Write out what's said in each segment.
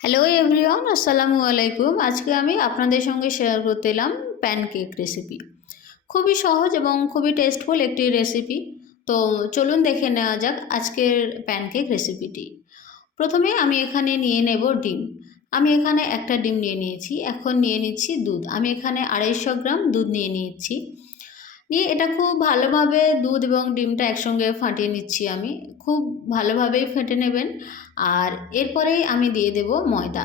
Hello everyone আসসালামু আলাইকুম আজকে আমি আপনাদের সঙ্গে শেয়ার করতে এলাম প্যানকেক রেসিপি খুবই সহজ এবং খুবই টেস্টফুল একটি রেসিপি তো চলুন দেখে নেওয়া যাক আজকের প্যানকেক রেসিপিটি প্রথমে আমি এখানে নিয়ে নেব ডিম। আমি এখানে একটা ডিম নিয়ে নিয়েছি। এখন নিয়ে নিচ্ছি দুধ। আমি এখানে আড়াইশো গ্রাম দুধ নিয়ে নিয়েছি। নিয়ে এটা খুব ভালোভাবে দুধ এবং ডিমটা একসঙ্গে ফাটিয়ে নিচ্ছি আমি। খুব ভালোভাবেই ফেটে নেবেন। আর এরপরেই আমি দিয়ে দেব ময়দা।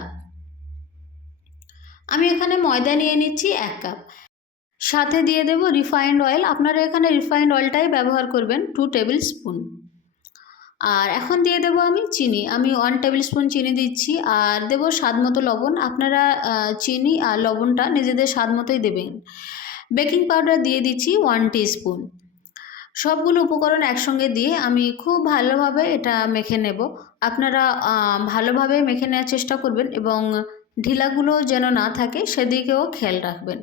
আমি এখানে ময়দা নিয়ে নিচ্ছি এক কাপ। সাথে দিয়ে দেব রিফাইন্ড অয়েল। আপনারা এখানে রিফাইন্ড অয়েলটাই ব্যবহার করবেন, টু টেবিল স্পুন। আর এখন দিয়ে দেবো আমি চিনি। আমি ওয়ান টেবিল স্পুন চিনি দিচ্ছি। আর দেবো স্বাদ মতো লবণ। আপনারা চিনি আর লবণটা নিজেদের স্বাদ মতোই দেবেন। বেকিং পাউডার দিয়ে দিচ্ছি ওয়ান স্পুন সবগুলো উপকরণ একসঙ্গে দিয়ে আমি খুব ভালোভাবে এটা মেখে নেব। আপনারা ভালোভাবে মেখে নেওয়ার চেষ্টা করবেন এবং ঢিলাগুলো যেন না থাকে সেদিকেও খেয়াল রাখবেন।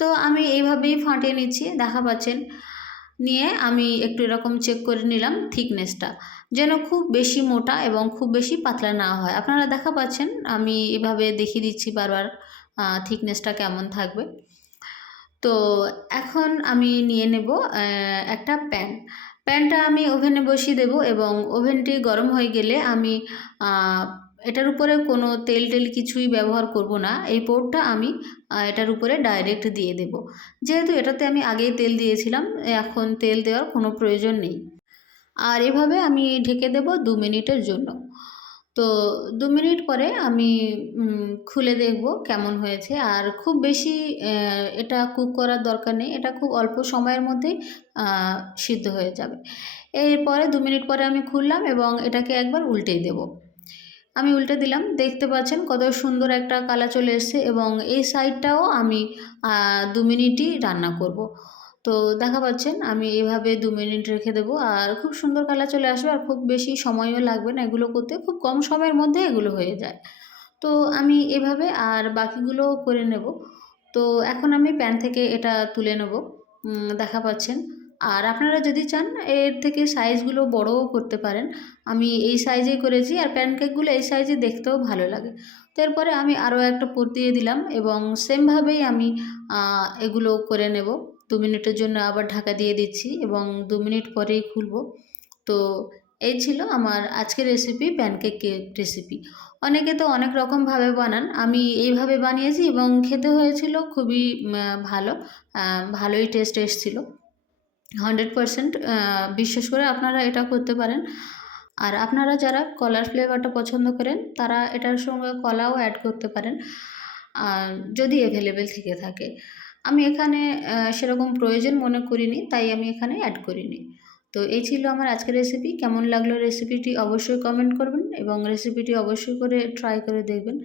তো আমি এইভাবেই ফাটিয়ে নিচ্ছি, দেখা পাচ্ছেন? নিয়ে আমি একটু এরকম চেক করে নিলাম থিকনেসটা যেন খুব বেশি মোটা এবং খুব বেশি পাতলা না হয়। আপনারা দেখা পাচ্ছেন? আমি এভাবে দেখিয়ে দিচ্ছি বারবার থিকনেসটা কেমন থাকবে। তো এখন আমি নিয়ে নেব একটা প্যান। প্যানটা আমি ওভেনে বসিয়ে দেব এবং ওভেনটি গরম হয়ে গেলে আমি এটার উপরে কোনো তেল টেল কিছুই ব্যবহার করব না। এই পোরটা আমি এটার উপরে ডাইরেক্ট দিয়ে দেব। যেহেতু এটাতে আমি আগেই তেল দিয়েছিলাম, এখন তেল দেওয়ার কোনো প্রয়োজন নেই। আর এভাবে আমি ঢেকে দেব দু মিনিটের জন্য। তো দু মিনিট পরে আমি খুলে দেখব কেমন হয়েছে। আর খুব বেশি এটা কুক করার দরকার নেই। এটা খুব অল্প সময়ের মধ্যেই সিদ্ধ হয়ে যাবে। এরপরে দু মিনিট পরে আমি খুললাম এবং এটাকে একবার উল্টেই দেব। আমি উল্টে দিলাম। দেখতে পাচ্ছেন কত সুন্দর একটা কালার চলে এসছে এবং এই সাইডটাও আমি দু মিনিটই রান্না করব। তো দেখা পাচ্ছেন, আমি এভাবে দু মিনিট রেখে দেবো। আর খুব সুন্দর কালার চলে আসবে আর খুব বেশি সময়ও লাগবে না এগুলো করতে, খুব কম সময়ের মধ্যে এগুলো হয়ে যায়। তো আমি এভাবে আর বাকিগুলো করে নেব। তো এখন আমি প্যান থেকে এটা তুলে নেব। দেখা পাচ্ছেন। আর আপনারা যদি চান, এর থেকে সাইজগুলো বড়ও করতে পারেন। আমি এই সাইজেই করেছি আর প্যানকেকগুলো এই সাইজে দেখতেও ভালো লাগে। তো এরপরে আমি আরও একটা পুর দিয়ে দিলাম এবং সেমভাবেই আমি এগুলো করে নেব। দু মিনিটের জন্য আবার ঢাকা দিয়ে দিচ্ছি এবং দু মিনিট পরেই খুলব। তো এই ছিল আমার আজকের রেসিপি প্যানকেক কেক রেসিপি অনেকে তো অনেক রকমভাবে বানান, আমি এইভাবে বানিয়েছি এবং খেতে হয়েছিল খুবই ভালো ভালোই টেস্ট এসেছিল। হান্ড্রেড পারসেন্ট বিশ্বাস করে আপনারা এটা করতে পারেন। আর আপনারা যারা কলার ফ্লেভারটা পছন্দ করেন, তারা এটার সঙ্গে কলাও অ্যাড করতে পারেন যদি অ্যাভেলেবেল থেকে থাকে। আমি এখানে সেরকম প্রয়োজন মনে করিনি, তাই আমি এখানে অ্যাড করিনি। তো এই ছিল আমার আজকের রেসিপি কেমন লাগল রেসিপিটি অবশ্যই কমেন্ট করবেন এবং রেসিপিটি অবশ্যই করে ট্রাই করে দেখবেন।